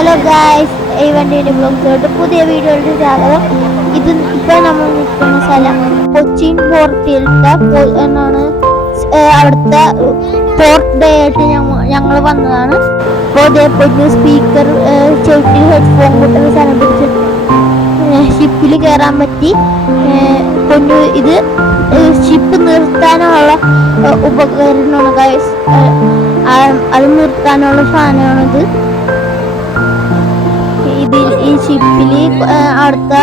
Hello guys, ഈ വണ്ടിയുടെ ബ്ലോഗ്സിലോട്ട് പുതിയ വീഡിയോയുടെ സ്വാഗതം. ഇത് ഇപ്പോൾ നമ്മൾ നിൽക്കുന്ന സ്ഥലം കൊച്ചിൻ പോർട്ടിലത്തെ എന്നാണ്. അവിടുത്തെ പോർട്ട് ഡേ ആയിട്ട് ഞങ്ങൾ വന്നതാണ്. അപ്പോൾ അതേപോലെ സ്പീക്കർ ചെവിട്ടിൽ ഹെഡ്ഫോൺ കൂട്ടുന്ന സ്ഥലം പിടിച്ച് ഷിപ്പിൽ കയറാൻ പറ്റി. ഇത് ഷിപ്പ് നിർത്താനുള്ള ഉപകരണമാണ് ഗായ്സ്. അത് നിർത്താനുള്ള സാധനമാണിത്. ഈ ഷിപ്പിൽ അവിടുത്തെ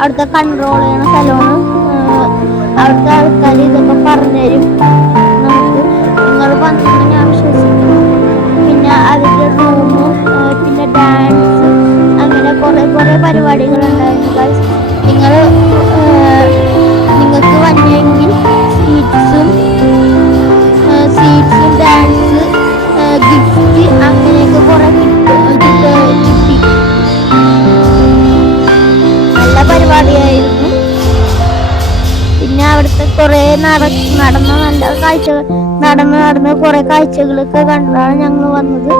അവിടുത്തെ കൺട്രോൾ ചെയ്യണ സ്ഥലമാണ്. അവിടുത്തെ ആൾക്കാർ ഇതൊക്കെ പറഞ്ഞുതരും നമുക്ക്. നിങ്ങൾ വന്നെന്ന് ഞാൻ വിശ്വസിക്കുന്നു. പിന്നെ അതിൻ്റെ റൂമും പിന്നെ ഡാൻസ് അങ്ങനെ കുറേ പരിപാടികളുണ്ടായിരുന്നു ഗൈസ്. നിങ്ങൾക്ക് വന്നെങ്കിൽ സീറ്റ്സും ഡാൻസ് ഗിഫ്റ്റ് അങ്ങനെയൊക്കെ കുറേ കിട്ടി. നല്ല പരിപാടിയായിരുന്നു. പിന്നെ അവിടുത്തെ കുറേ നടന്ന നല്ല കാഴ്ചകൾ നടന്ന് കുറേ കാഴ്ചകളൊക്കെ കണ്ടാണ് ഞങ്ങൾ വന്നത്.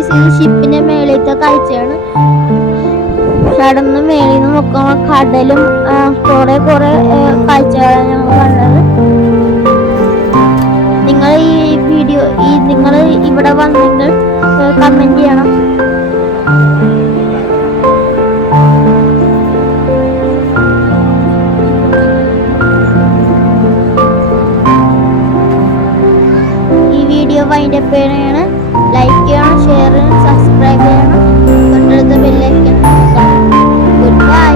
ഇത് ഷിപ്പിന്റെ മേളിലത്തെ കാഴ്ചയാണ്. നടന്ന് മേളിൽ നിന്ന് നോക്കുമ്പോൾ കടലും കുറേ കാഴ്ചകളാണ് ഞങ്ങൾ കണ്ടത്. നിങ്ങൾ നിങ്ങൾ ഇവിടെ വന്നെങ്കിൽ കമന്റ് ചെയ്യണം. ഈ വീഡിയോ വൈൻഡപ്പ് ചെയ്യണം. ലൈക്ക് ചെയ്യണം, ഷെയർ ചെയ്യണം, സബ്സ്ക്രൈബ് ചെയ്യണം, തൊട്ടടുത്ത ബെല്ലൈക്കൺ. Good bye.